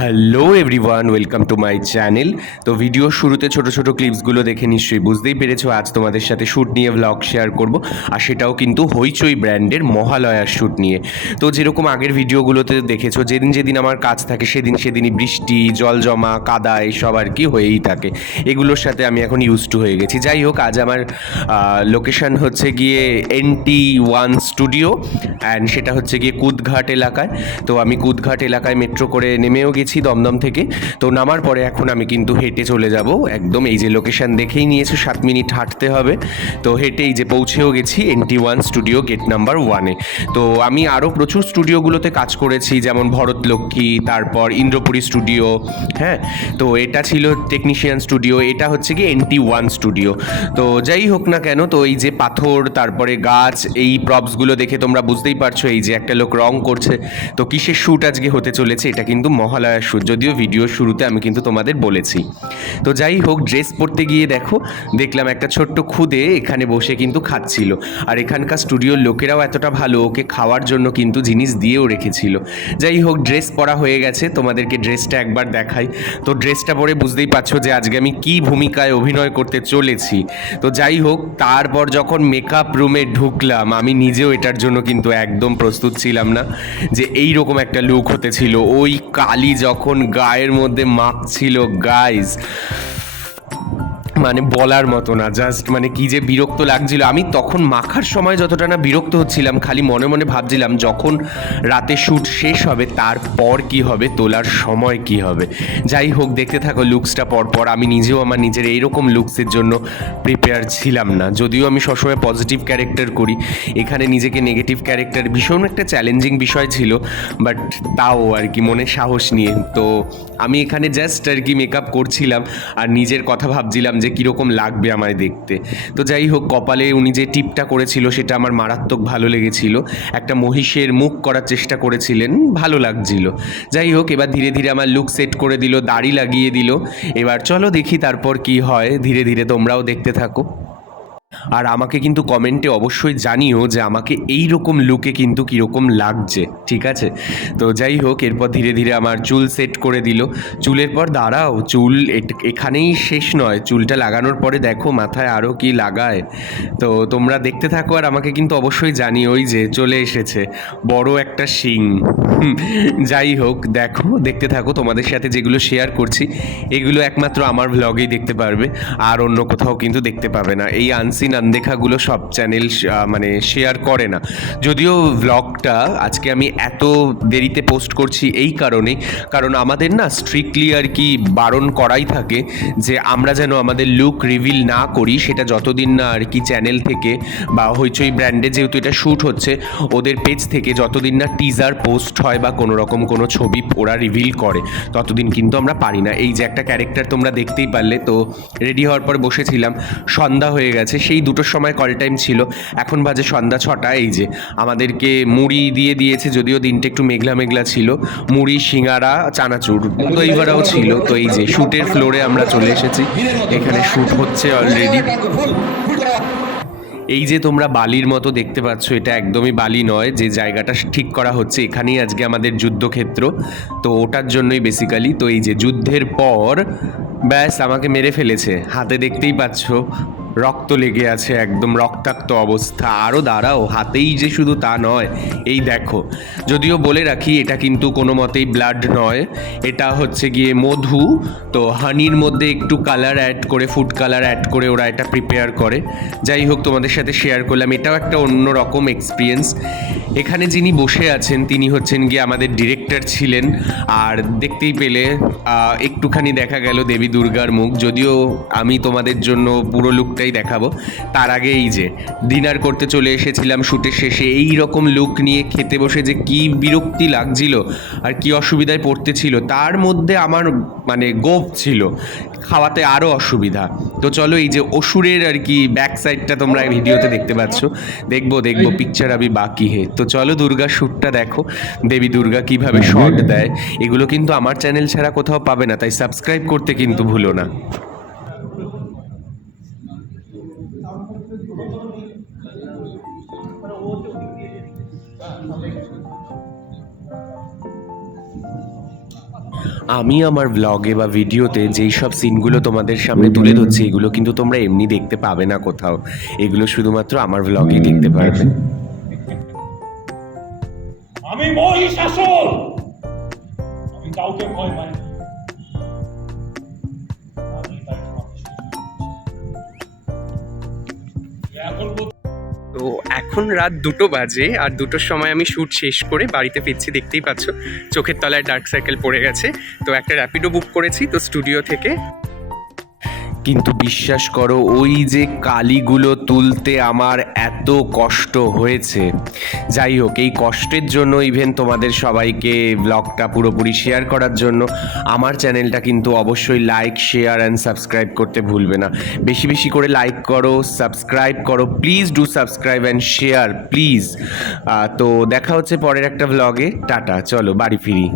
Hello everyone, welcome to my channel. তো video শুরুতে ছোট ছোট ক্লিপসগুলো দেখে নিশ্চয়ই বুঝতেই পেরেছো আজ তোমাদের সাথে শ্যুট নিয়ে ব্লগ শেয়ার করব। আর সেটাও কিন্তু হইচই ব্র্যান্ডের মহালয়ার শ্যুট নিয়ে। তো যেরকম আগের ভিডিওগুলোতে দেখেছো, যেদিন যেদিন আমার কাজ থাকে সেদিনই বৃষ্টি, জল জমা, কাদা এসব আর কি হয়েই থাকে। এগুলোর সাথে আমি এখন ইউজ টু হয়ে গেছি। যাই হোক, আজ আমার লোকেশন হচ্ছে গিয়ে NT1 স্টুডিও, অ্যান্ড সেটা হচ্ছে গিয়ে কুদঘাট এলাকায়। তো আমি কুদঘাট এলাকায় মেট্রো করে নেমেও গেছি দমদম থেকে। তো নামার পরে এখন আমি কিন্তু হেঁটে চলে যাব একদম, এই যে লোকেশন দেখেই নিয়েছো 7 মিনিট হাঁটতে হবে। তো হেঁটেই যে পৌঁছেও গেছি NT1 স্টুডিও গেট নাম্বার 1-এ। তো আমি আরও প্রচুর স্টুডিওগুলোতে কাজ করেছি, যেমন ভরতলক্ষ্মী, তারপর ইন্দ্রপুরী স্টুডিও। হ্যাঁ, তো এটা ছিল টেকনিশিয়ান স্টুডিও, এটা হচ্ছে কি NT1 স্টুডিও। তো যাই হোক না কেন, তো এই যে পাথর, তারপরে গাছ, এই প্রপসগুলো দেখে তোমরা বুঝতেই পারছো এই যে একটা লোক রং করছে। তো কিসের শ্যুট আজকে হতে চলেছে, এটা কিন্তু মহালয়ার শ্যুট, যদিও ভিডিওর শুরুতে আমি কিন্তু তোমাদের বলেছি। তো যাই হোক, ড্রেস পরতে গিয়ে দেখলাম একটা ছোট্ট খুদে এখানে বসে কিন্তু খাচ্ছিল। আর এখানকার স্টুডিওর লোকেরাও এতটা ভালো, ওকে খাওয়ার জন্য কিন্তু জিনিস দিয়েও রেখেছিল। যাই হোক, ড্রেস পরা হয়ে গেছে, তোমাদেরকে ড্রেসটা একবার দেখাই। তো ড্রেসটা পরে বুঝতেই পারছো যে আজকে আমি কী ভূমিকায় অভিনয় করতে চলেছি। তো যাই হোক, তারপর যখন মেকআপ রুমে ঢুকলাম, আমি নিজেও এটার জন্য কিন্তু একদম প্রস্তুত ছিলাম না যে এই রকম একটা লুক হতে ছিল। ওই কালি যখন গায়ের মধ্যে মাখছিল গাইজ, মানে বলার মতো না, জাস্ট মানে কি যে বিরক্ত লাগছিল। আমি তখন মাখার সময় যতটা না বিরক্ত হচ্ছিলাম, খালি মনে মনে ভাবছিলাম যখন রাতে শ্যুট শেষ হবে তারপর কি হবে, তোলার সময় কি হবে। যাই হোক, দেখতে থাকো লুকসটা পরপর। আমি নিজেও আমার নিজের এইরকম লুকসের জন্য প্রিপেয়ার ছিলাম না, যদিও আমি সবসময় পজিটিভ ক্যারেক্টার করি। এখানে নিজেকে নেগেটিভ ক্যারেক্টার ভীষণ একটা চ্যালেঞ্জিং বিষয় ছিল, বাট তাও আর কি মনে সাহস নিয়ে। তো আমি এখানে জাস্ট আর কি মেকআপ করছিলাম আর নিজের কথা ভাবছিলাম যে কীরকম লাগবে আমায় দেখতে। তো যাই হোক, কপালে উনি যে টিপটা করেছিল সেটা আমার মারাত্মক ভালো লেগেছিল। একটা মহিষের মুখ করার চেষ্টা করেছিলেন, ভালো লাগছিল। যাই হোক, এবার ধীরে ধীরে আমার লুক সেট করে দিল, দাড়ি লাগিয়ে দিল। এবার চলো দেখি তারপর কি হয়, ধীরে ধীরে তোমরাও দেখতে থাকো। আর আমাকে কিন্তু কমেন্টে অবশ্যই জানিও যে আমাকে এই রকম লুকে কিন্তু কীরকম লাগছে, ঠিক আছে? তো যাই হোক, এরপর ধীরে ধীরে আমার চুল সেট করে দিল। চুলের পর দাঁড়াও, চুল এখানেই শেষ নয়, চুলটা লাগানোর পরে দেখো মাথায় আরও কি লাগায়। তো তোমরা দেখতে থাকো আর আমাকে কিন্তু অবশ্যই জানিও। ওই যে চলে এসেছে বড় একটা শিং। যাই হোক, দেখতে থাকো। তোমাদের সাথে যেগুলো শেয়ার করছি এগুলো একমাত্র আমার ভ্লগেই দেখতে পারবে, আর অন্য কোথাও কিন্তু দেখতে পাবে না। এই আনসিন আনদেখাগুলো সব চ্যানেল মানে শেয়ার করে না। যদিও ভ্লগটা আজকে আমি এত দেরিতে পোস্ট করছি এই কারণেই, কারণ আমাদের না স্ট্রিক্টলি আর কি বারণ করাই থাকে যে আমরা যেন আমাদের লুক রিভিল না করি, সেটা যতদিন না আর কি চ্যানেল থেকে বা হইচই ব্র্যান্ডে যেহেতু এটা শ্যুট হচ্ছে ওদের পেজ থেকে যতদিন না টিজার পোস্ট হয় বা কোনো রকম কোনো ছবি ওরা রিভিল করে, ততদিন কিন্তু আমরা পারি না। এই যে একটা ক্যারেক্টার তোমরা দেখতেই পারলে। তো রেডি হওয়ার পর বসেছিলাম, সন্ধ্যা হয়ে গেছে, সেই 2টোর সময় কল টাইম ছিল, এখন বাজে সন্ধ্যা 6টা। এই যে আমাদেরকে মুড়ি দিয়ে দিয়েছে, যদিও দিনটা একটু মেঘলা মেঘলা ছিল। মুড়ি, সিঙ্গারা, চানাচুর, দই বড়াও ছিল। তো এই যে শ্যুটের ফ্লোরে আমরা চলে এসেছি, এখানে শ্যুট হচ্ছে অলরেডি। এই যে তোমরা বালির মতো দেখতে পাচ্ছ, এটা একদমই বালি নয়, যে জায়গাটা ঠিক করা হচ্ছে এখানেই আজকে আমাদের যুদ্ধক্ষেত্র। তো ওটার জন্যই বেসিক্যালি। তো এই যে যুদ্ধের পর ব্যাস আমাকে মেরে ফেলেছে, হাতে দেখতেই পাচ্ছ রক্ত লেগে আছে, একদম রক্তাক্ত অবস্থা। আরও দাঁড়াও, হাতেই যে শুধু তা নয়, এই দেখো। যদিও বলে রাখি এটা কিন্তু কোনো মতেই ব্লাড নয়, এটা হচ্ছে গিয়ে মধু। তো হানির মধ্যে একটু কালার অ্যাড করে, ফুড কালার অ্যাড করে ওরা এটা প্রিপেয়ার করে। যাই হোক, তোমাদের সাথে শেয়ার করলাম, এটাও একটা অন্য রকম এক্সপিরিয়েন্স। এখানে যিনি বসে আছেন তিনি হচ্ছেন গিয়ে আমাদের ডিরেক্টর ছিলেন। আর দেখতেই পেলে একটুখানি দেখা গেল দেবী দুর্গার মুখ, যদিও আমি তোমাদের জন্য পুরো লুকটাই দেখাবো। তার আগে এই যে ডিনার করতে চলে এসেছিলাম শ্যুটের শেষে, এই রকম লুক নিয়ে খেতে বসে যে কি বিরক্তি লাগছিল আর কি অসুবিধায় পড়তেছিল, তার মধ্যে আমার মানে গোপ ছিল, খাওয়াতে আরও অসুবিধা। তো চলো, এই যে অসুরের আর কি ব্যাক সাইডটা তোমরা ভিডিওতে দেখতে পাচ্ছ, দেখবো পিকচার আবি বাকি হে। তো চলো দুর্গা শ্যুটটা দেখো, দেবী দুর্গা কিভাবে শট দেয়। এগুলো কিন্তু আমার চ্যানেল ছাড়া কোথাও পাবে না, তাই সাবস্ক্রাইব করতে কিন্তু ভুলো না। আমি আমার ব্লগে বা ভিডিওতে যেই সব সিনগুলো তোমাদের সামনে তুলে ধরছি এগুলো কিন্তু তোমরা এমনি দেখতে পাবে না কোথাও, এগুলো শুধুমাত্র আমার ব্লগেই দেখতে পারবে। আমি মহিষাসুর, আমি কাউকে ভয় পাই না। আমি তাই তোমাকে এখন তো এখন রাত 2টো বাজে, আর 2টোর সময় আমি শ্যুট শেষ করে বাড়িতে ফিরছি, দেখতেই পাচ্ছ চোখের তলায় ডার্ক সার্কেল পড়ে গেছে। তো একটা র্যাপিডো বুক করেছি তো স্টুডিও থেকে। কিন্তু বিশ্বাস করো ওই যে কালিগুলো তুলতে আমার এত কষ্ট হয়েছে। যাই হোক, এই কষ্টের জন্য ইভেন তোমাদের সবাইকে ব্লগটা পুরোপুরি শেয়ার করার জন্য আমার চ্যানেলটা কিন্তু অবশ্যই লাইক, শেয়ার অ্যান্ড সাবস্ক্রাইব করতে ভুলবে না। বেশি বেশি করে লাইক করো, সাবস্ক্রাইব করো, please do subscribe and share please. তো দেখা হচ্ছে পরের একটা ব্লগে। টাটা, চলো বাড়ি ফিরি।